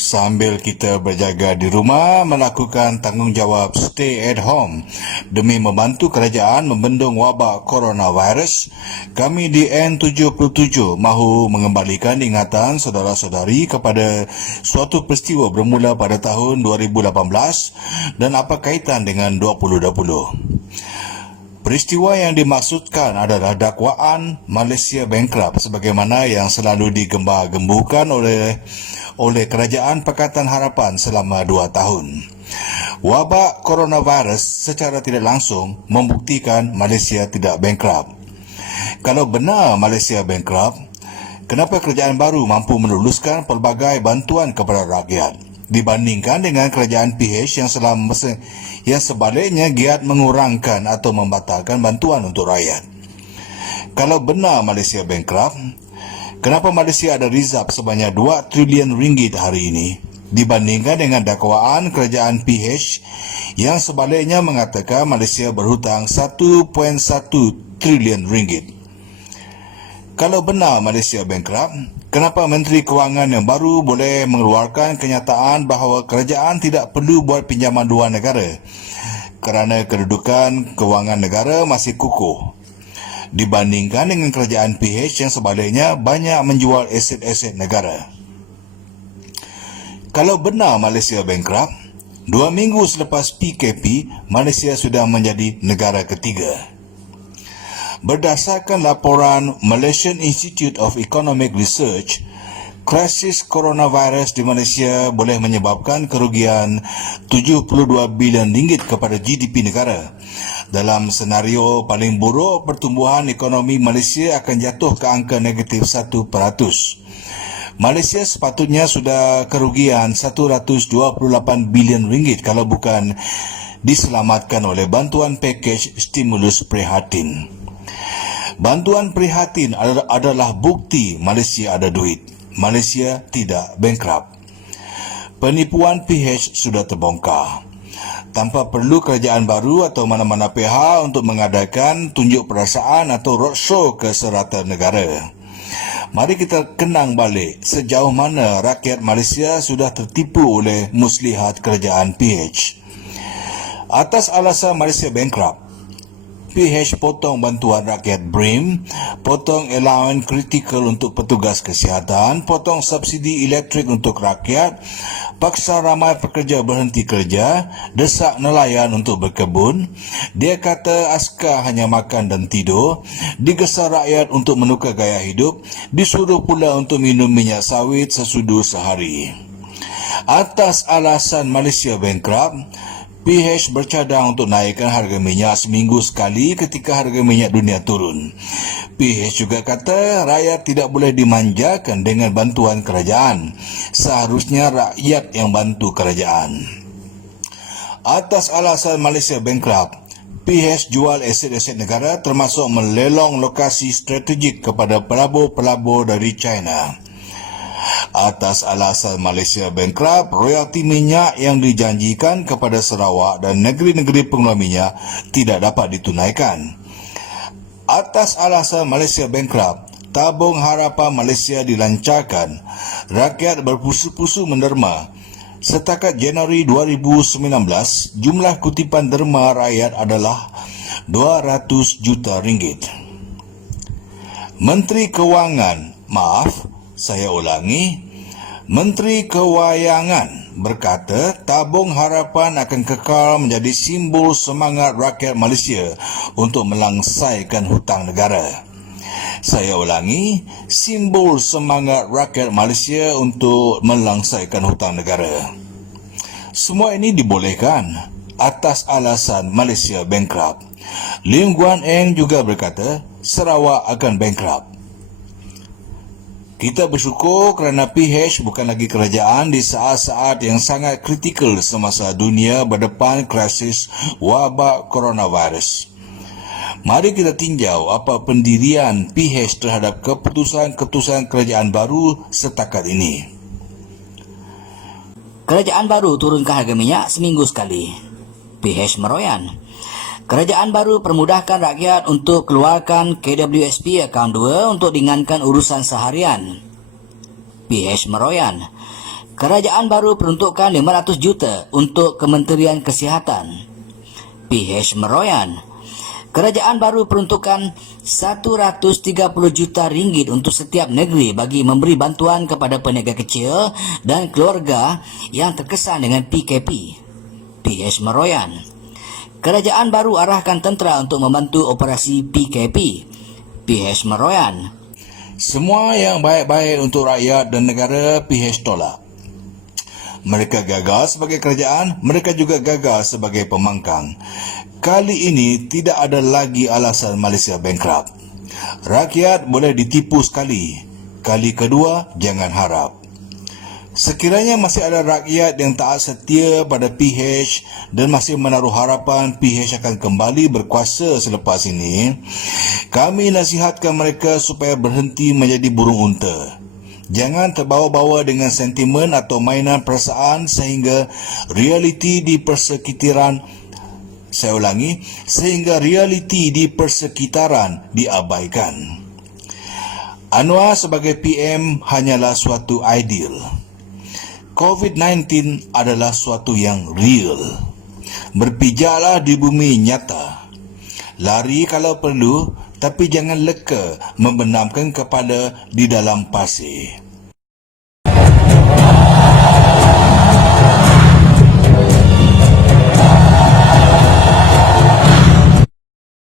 Sambil kita berjaga di rumah melakukan tanggungjawab stay at home demi membantu kerajaan membendung wabak coronavirus, kami di N77 mahu mengembalikan ingatan saudara-saudari kepada suatu peristiwa bermula pada tahun 2018 dan apa kaitan dengan 2020. Peristiwa yang dimaksudkan adalah dakwaan Malaysia Bankrupt sebagaimana yang selalu digembar-gemburkan oleh Kerajaan Pakatan Harapan selama 2 tahun. Wabak coronavirus secara tidak langsung membuktikan Malaysia tidak bankrupt. Kalau benar Malaysia bankrupt, kenapa kerajaan baru mampu meluluskan pelbagai bantuan kepada rakyat dibandingkan dengan kerajaan PH yang sebaliknya giat mengurangkan atau membatalkan bantuan untuk rakyat? Kalau benar Malaysia bankrupt, kenapa Malaysia ada rizab sebanyak 2 trilion ringgit hari ini dibandingkan dengan dakwaan kerajaan PH yang sebaliknya mengatakan Malaysia berhutang 1.1 trilion ringgit? Kalau benar Malaysia bankrupt, kenapa Menteri Kewangan yang baru boleh mengeluarkan kenyataan bahawa kerajaan tidak perlu buat pinjaman luar negara kerana kedudukan kewangan negara masih kukuh dibandingkan dengan kerajaan PH yang sebaliknya banyak menjual aset-aset negara? Kalau benar Malaysia bankrupt, 2 minggu selepas PKP, Malaysia sudah menjadi negara ketiga. Berdasarkan laporan Malaysian Institute of Economic Research, krisis coronavirus di Malaysia boleh menyebabkan kerugian 72 bilion ringgit kepada GDP negara. Dalam senario paling buruk, pertumbuhan ekonomi Malaysia akan jatuh ke angka negatif 1%. Malaysia sepatutnya sudah kerugian 128 bilion ringgit kalau bukan diselamatkan oleh bantuan pakej stimulus prihatin. Bantuan prihatin adalah bukti Malaysia ada duit. Malaysia tidak bankrupt. Penipuan PH sudah terbongkar. Tanpa perlu kerajaan baru atau mana-mana pihak untuk mengadakan tunjuk perasaan atau roadshow ke serata negara. Mari kita kenang balik sejauh mana rakyat Malaysia sudah tertipu oleh muslihat kerajaan PH. Atas alasan Malaysia bankrupt, PH potong bantuan rakyat BRIM, potong allowance kritikal untuk petugas kesihatan, potong subsidi elektrik untuk rakyat, paksa ramai pekerja berhenti kerja, desak nelayan untuk berkebun. Dia kata askar hanya makan dan tidur, digesa rakyat untuk menukar gaya hidup, disuruh pula untuk minum minyak sawit sesudu sehari. Atas alasan Malaysia bankrupt, PH bercadang untuk naikkan harga minyak seminggu sekali ketika harga minyak dunia turun. PH juga kata rakyat tidak boleh dimanjakan dengan bantuan kerajaan. Seharusnya rakyat yang bantu kerajaan. Atas alasan Malaysia bankrupt, PH jual aset-aset negara termasuk melelong lokasi strategik kepada pelabur-pelabur dari China. Atas alasan Malaysia bankrupt, royalti minyak yang dijanjikan kepada Sarawak dan negeri-negeri pengeluar minyak tidak dapat ditunaikan. Atas alasan Malaysia bankrupt, tabung harapan Malaysia dilancarkan. Rakyat berpusu-pusu menderma. Setakat Januari 2019, jumlah kutipan derma rakyat adalah 200 juta ringgit. Menteri Kewangan berkata tabung harapan akan kekal menjadi simbol semangat rakyat Malaysia untuk melangsaikan hutang negara. Saya ulangi, simbol semangat rakyat Malaysia untuk melangsaikan hutang negara. Semua ini dibolehkan atas alasan Malaysia bankrupt. Lim Guan Eng juga berkata Sarawak akan bankrupt. Kita bersyukur kerana PH bukan lagi kerajaan di saat-saat yang sangat kritikal semasa dunia berdepan krisis wabak coronavirus. Mari kita tinjau apa pendirian PH terhadap keputusan-keputusan kerajaan baru setakat ini. Kerajaan baru turunkan harga minyak seminggu sekali. PH meroyan. Kerajaan baru permudahkan rakyat untuk keluarkan KWSP akaun 2 untuk ringankan urusan seharian. PH meroyan. Kerajaan baru peruntukkan 500 juta untuk Kementerian Kesihatan. PH meroyan. Kerajaan baru peruntukkan 130 juta ringgit untuk setiap negeri bagi memberi bantuan kepada peniaga kecil dan keluarga yang terkesan dengan PKP. PH meroyan. Kerajaan baru arahkan tentera untuk membantu operasi PKP. PH meroyan. Semua yang baik-baik untuk rakyat dan negara PH tolak. Mereka gagal sebagai kerajaan, mereka juga gagal sebagai pembangkang. Kali ini tidak ada lagi alasan Malaysia bankrupt. Rakyat boleh ditipu sekali. Kali kedua, jangan harap. Sekiranya masih ada rakyat yang taat setia pada PH dan masih menaruh harapan PH akan kembali berkuasa selepas ini, kami nasihatkan mereka supaya berhenti menjadi burung unta. Jangan terbawa-bawa dengan sentimen atau mainan perasaan sehingga realiti di persekitaran sehingga realiti di persekitaran diabaikan. Anwar sebagai PM hanyalah suatu ideal. COVID-19 adalah suatu yang real. Berpijaklah di bumi nyata. Lari kalau perlu, tapi jangan leka membenamkan kepala di dalam pasir.